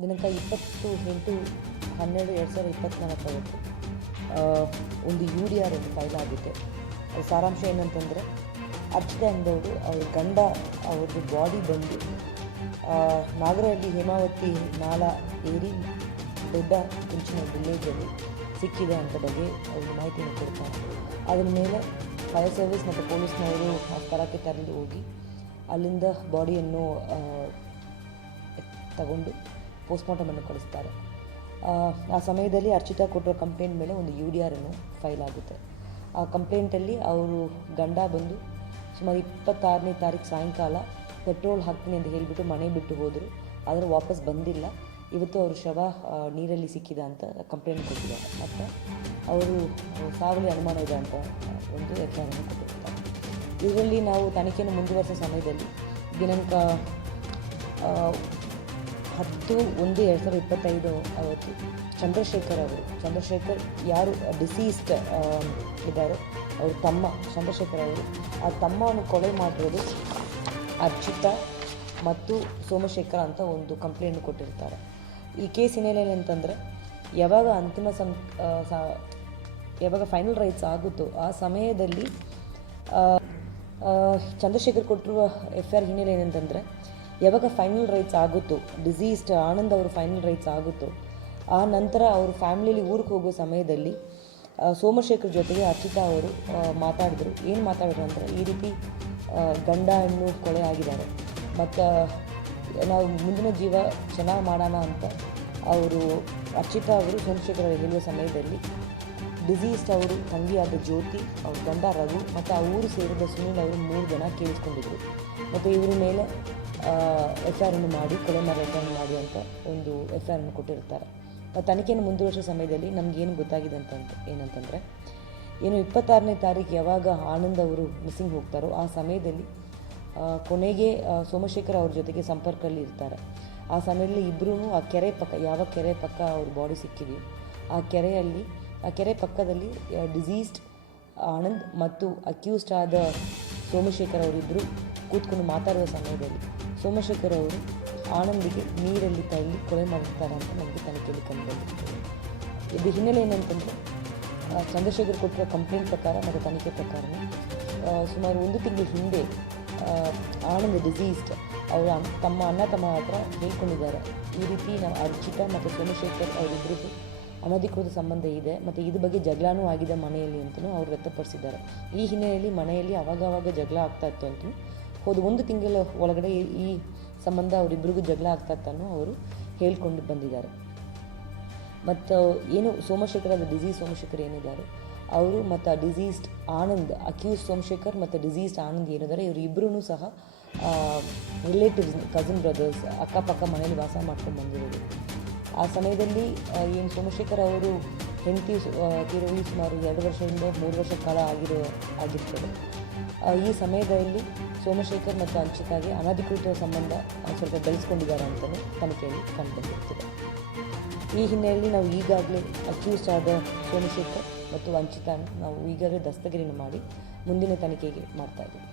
ದಿನಾಂಕ 28/12/2024 ಒಂದು UDR ಒಂದು ಫೈಲ್ ಆಗಿದೆ. ಅದು ಸಾರಾಂಶ ಏನಂತಂದರೆ, ಅರ್ಚಿತಾ ಎಂದವರು ಅವ್ರ ಗಂಡ ಅವ್ರದ್ದು ಬಾಡಿ ಬಂದು ನಾಗರಹಳ್ಳಿ ಹೇಮಾವತಿ ನಾಲಾ ಏರಿ ದೊಡ್ಡ ಕುಂಚಿನ ವಿಲೇಜಲ್ಲಿ ಸಿಕ್ಕಿದೆ ಅಂತ ಬಗ್ಗೆ ಅವರು ಮಾಹಿತಿಯನ್ನು ಕೊಡ್ತಾರೆ. ಅದರ ಮೇಲೆ ಫೈರ್ ಸರ್ವಿಸ್ ಮತ್ತು ಪೊಲೀಸ್ನವರು ಆ ಸ್ಥಳಕ್ಕೆ ತೆರಳಿ ಹೋಗಿ ಅಲ್ಲಿಂದ ಬಾಡಿಯನ್ನು ತಗೊಂಡು ಪೋಸ್ಟ್ಮಾರ್ಟಮನ್ನು ಕಳಿಸ್ತಾರೆ. ಆ ಸಮಯದಲ್ಲಿ ಅರ್ಚಿತಾ ಕೊಟ್ಟಿರೋ ಕಂಪ್ಲೇಂಟ್ ಮೇಲೆ ಒಂದು UDR ಫೈಲ್ ಆಗುತ್ತೆ. ಆ ಕಂಪ್ಲೇಂಟಲ್ಲಿ ಅವರು ಗಂಡ ಬಂದು ಸುಮಾರು 26ನೇ ತಾರೀಕು ಸಾಯಂಕಾಲ ಪೆಟ್ರೋಲ್ ಹಾಕ್ತೀನಿ ಅಂತ ಹೇಳಿಬಿಟ್ಟು ಮನೆ ಬಿಟ್ಟು ಹೋದರು. ಆದರೆ ವಾಪಸ್ ಬಂದಿಲ್ಲ. ಇವತ್ತು ಅವರು ಶವ ನೀರಲ್ಲಿ ಸಿಕ್ಕಿದೆ ಅಂತ ಕಂಪ್ಲೇಂಟ್ ಕೊಟ್ಟಿದ್ದಾರೆ. ಮತ್ತು ಅವರು ಸಾವಳಿ ಅನುಮಾನ ಇದೆ ಅಂತ ಒಂದು FIR ಕೊಟ್ಟಿರ್ತಾರೆ. ಇದರಲ್ಲಿ ನಾವು ತನಿಖೆಯನ್ನು ಮುಂದುವರಿಸೋ ಸಮಯದಲ್ಲಿ ದಿನಾಂಕ 10/1/2025 ಅವತ್ತು ಚಂದ್ರಶೇಖರ್ ಯಾರು ಡಿಸೀಸ್ಡ್ ಇದ್ದಾರೋ ಅವ್ರ ತಮ್ಮ ಚಂದ್ರಶೇಖರ್ ಅವರು ಆ ತಮ್ಮವನ್ನು ಕೊಲೆ ಮಾಡಿರೋದು ಅರ್ಚಿತಾ ಮತ್ತು ಸೋಮಶೇಖರ್ ಅಂತ ಒಂದು ಕಂಪ್ಲೇಂಟ್ ಕೊಟ್ಟಿರ್ತಾರೆ. ಈ ಕೇಸ್ ಹಿನ್ನೆಲೆಯಲ್ಲಿ ಅಂತಂದರೆ ಯಾವಾಗ ಯಾವಾಗ ಫೈನಲ್ ರೈಟ್ಸ್ ಆಗುತ್ತೋ ಆ ಸಮಯದಲ್ಲಿ ಚಂದ್ರಶೇಖರ್ ಕೊಟ್ಟಿರುವ FIR ಹಿನ್ನೆಲೆ ಏನಂತಂದರೆ, ಯಾವಾಗ ಫೈನಲ್ ರೈಟ್ಸ್ ಆಗುತ್ತೋ, ಡಿಸೀಸ್ಡ್ ಆನಂದ್ ಅವರು ಫೈನಲ್ ರೈಟ್ಸ್ ಆಗುತ್ತೋ ಆ ನಂತರ ಅವರು ಫ್ಯಾಮಿಲಿಯಲ್ಲಿ ಊರಿಗೆ ಹೋಗೋ ಸಮಯದಲ್ಲಿ ಸೋಮಶೇಖರ್ ಜೊತೆಗೆ ಅರ್ಚಿತಾ ಅವರು ಮಾತಾಡಿದ್ರು. ಏನು ಮಾತಾಡಿದ್ರು ಅಂದರೆ, ಈ ರೀತಿ ಗಂಡ ಹೆಣ್ಣು ಕೊಲೆ ಆಗಿದ್ದಾರೆ ಮತ್ತು ನಾವು ಮುಂದಿನ ಜೀವ ಚೆನ್ನಾಗಿ ಮಾಡೋಣ ಅಂತ ಅವರು ಅರ್ಚಿತಾ ಅವರು ಸೋಮಶೇಖರ್ ಅವರು ಹೇಳುವ ಸಮಯದಲ್ಲಿ ಡಿಸೀಸ್ಡ್ ಅವರು ತಂಗಿಯಾದ ಜ್ಯೋತಿ, ಅವ್ರ ಗಂಡ ರಘು ಮತ್ತು ಆ ಊರು ಸೇರಿದ ಸುನೀಲ್ ಅವರು 3 ಜನ ಕೇಳಿಸ್ಕೊಂಡಿದ್ರು. ಮತ್ತು ಇವರ ಮೇಲೆ FIR ಮಾಡಿ ಕೊಲೆ ಮಾಡಿ FIR ಮಾಡಿ ಅಂತ ಒಂದು FIR ಕೊಟ್ಟಿರ್ತಾರೆ. ತನಿಖೆಯನ್ನು ಮುಂದುವರಿಸೋ ಸಮಯದಲ್ಲಿ ನಮಗೇನು ಗೊತ್ತಾಗಿದೆ ಏನಂತಂದರೆ, 26ನೇ ತಾರೀಕು ಯಾವಾಗ ಆನಂದ್ ಅವರು ಮಿಸ್ಸಿಂಗ್ ಹೋಗ್ತಾರೋ ಆ ಸಮಯದಲ್ಲಿ ಕೊನೆಗೆ ಸೋಮಶೇಖರ್ ಅವ್ರ ಜೊತೆಗೆ ಸಂಪರ್ಕದಲ್ಲಿ ಇರ್ತಾರೆ. ಆ ಸಮಯದಲ್ಲಿ ಇಬ್ಬರೂ ಆ ಕೆರೆ ಪಕ್ಕ, ಯಾವ ಕೆರೆ ಪಕ್ಕ ಅವ್ರ ಬಾಡಿ ಸಿಕ್ಕಿದೆಯೋ ಆ ಕೆರೆ ಪಕ್ಕದಲ್ಲಿ ಡಿಸೀಸ್ಡ್ ಆನಂದ್ ಮತ್ತು ಅಕ್ಯೂಸ್ಡ್ ಆದ ಸೋಮಶೇಖರ್ ಅವರಿಬ್ಬರು ಕೂತ್ಕೊಂಡು ಮಾತಾಡುವ ಸಮಯದಲ್ಲಿ ಸೋಮಶೇಖರ್ ಅವರು ಆನಂದಿಗೆ ನೀರಲ್ಲಿ ತಳ್ಳಿ ಕೊಲೆ ಮಾಡಿರ್ತಾರೆ ಅಂತ ನಮಗೆ ತನಿಖೆಯಲ್ಲಿ ಕಂಡುಬಂದಿರ್ತದೆ. ಇದು ಹಿನ್ನೆಲೆ ಏನಂತಂದರೆ, ಚಂದ್ರಶೇಖರ್ ಕೊಟ್ಟಿರೋ ಕಂಪ್ಲೇಂಟ್ ಪ್ರಕಾರ ಮತ್ತು ತನಿಖೆ ಪ್ರಕಾರ ಸುಮಾರು 1 ತಿಂಗಳ ಹಿಂದೆ ಆನಂದ್ ಡಿಸೀಸ್ಡ್ ಅವರ ತಮ್ಮ ಹತ್ರ ಹೇಳ್ಕೊಂಡಿದ್ದಾರೆ, ಈ ರೀತಿ ನಾವು ಅರ್ಚಿತಾ ಮತ್ತು ಸೋಮಶೇಖರ್ ಅವರಿಬ್ಬರಿಗೂ ಅನಧಿಕೃತ ಸಂಬಂಧ ಇದೆ ಮತ್ತು ಇದ್ರ ಬಗ್ಗೆ ಜಗಳನೂ ಆಗಿದೆ ಮನೆಯಲ್ಲಿ ಅಂತಲೂ ಅವ್ರು ವ್ಯಕ್ತಪಡಿಸಿದ್ದಾರೆ. ಈ ಹಿನ್ನೆಲೆಯಲ್ಲಿ ಮನೆಯಲ್ಲಿ ಆವಾಗ ಜಗಳ ಆಗ್ತಾ ಇತ್ತು ಅಂತಲೂ ಹೋದ 1 ತಿಂಗಳ ಒಳಗಡೆ ಈ ಸಂಬಂಧ ಅವರಿಬ್ಬರಿಗೂ ಜಗಳ ಆಗ್ತಾ ಇತ್ತನ್ನು ಅವರು ಹೇಳ್ಕೊಂಡು ಬಂದಿದ್ದಾರೆ. ಮತ್ತು ಏನು ಸೋಮಶೇಖರ್ ಅದು ಡಿಸೀಸ್ ಸೋಮಶೇಖರ್ ಏನಿದ್ದಾರೆ ಅವರು ಮತ್ತು ಡಿಸೀಸ್ಡ್ ಆನಂದ್ ಅಕ್ಯೂಸ್ ಸೋಮಶೇಖರ್ ಮತ್ತು ಡಿಸೀಸ್ಡ್ ಆನಂದ್ ಏನಿದ್ದಾರೆ ಇವರಿಬ್ಬರೂ ಸಹ ರಿಲೇಟಿವ್ಸ್, ಕಸಿನ್ ಬ್ರದರ್ಸ್, ಅಕ್ಕಪಕ್ಕ ಮನೇಲಿ ವಾಸ ಮಾಡ್ಕೊಂಡು ಬಂದಿರೋದು. ಆ ಸಮಯದಲ್ಲಿ ಏನು ಸೋಮಶೇಖರ್ ಅವರು ಹೆಂಡತಿ ತೀರೋಗಿ ಸುಮಾರು 2 ವರ್ಷದಿಂದ 3 ವರ್ಷ ಕಾಲ ಆಗಿರ್ತದೆ. ಈ ಸಮಯದಲ್ಲಿ ಸೋಮಶೇಖರ್ ಮತ್ತು ಅರ್ಚಿತಾಗೆ ಅನಧಿಕೃತ ಸಂಬಂಧ ಸ್ವಲ್ಪ ಬೆಳೆಸ್ಕೊಂಡಿದ್ದಾರೆ ಅಂತಲೂ ತನಿಖೆಯಲ್ಲಿ ಕಂಡುಬಂದಿರ್ತದೆ. ಈ ಹಿನ್ನೆಲೆಯಲ್ಲಿ ನಾವು ಈಗಾಗಲೇ ಅಕ್ಯೂಸ್ಡ್ ಆದ ಸೋಮಶೇಖರ್ ಮತ್ತು ಅರ್ಚಿತಾನ ನಾವು ಈಗಾಗಲೇ ದಸ್ತಗಿರಿಯನ್ನು ಮಾಡಿ ಮುಂದಿನ ತನಿಖೆಗೆ ಮಾಡ್ತಾಯಿದ್ದೀವಿ.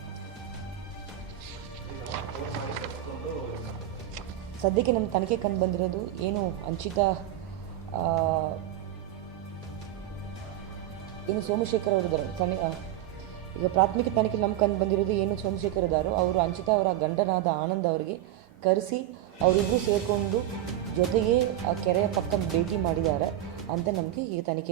ಸದ್ಯಕ್ಕೆ ನಮ್ಮ ತನಿಖೆ ಕಂಡು ಬಂದಿರೋದು ಏನು ಅರ್ಚಿತಾ ಏನು ಸೋಮಶೇಖರ್ ಅವರಿದ್ದಾರೆ ಈಗ ಪ್ರಾಥಮಿಕ ತನಿಖೆ ನಮ್ಗೆ ಕಂಡು ಬಂದಿರೋದು ಏನು ಸೋಮಶೇಖರ್ ಇದ್ದಾರೋ ಅವರು ಅರ್ಚಿತಾ ಅವರ ಗಂಡನಾದ ಆನಂದ್ ಅವರಿಗೆ ಕರೆಸಿ ಅವರಿಬ್ಬರು ಸೇರಿಕೊಂಡು ಜೊತೆಗೆ ಆ ಕೆರೆಯ ಪಕ್ಕ ಭೇಟಿ ಮಾಡಿದ್ದಾರೆ ಅಂತ ನಮಗೆ ಈಗ ತನಿಖೆ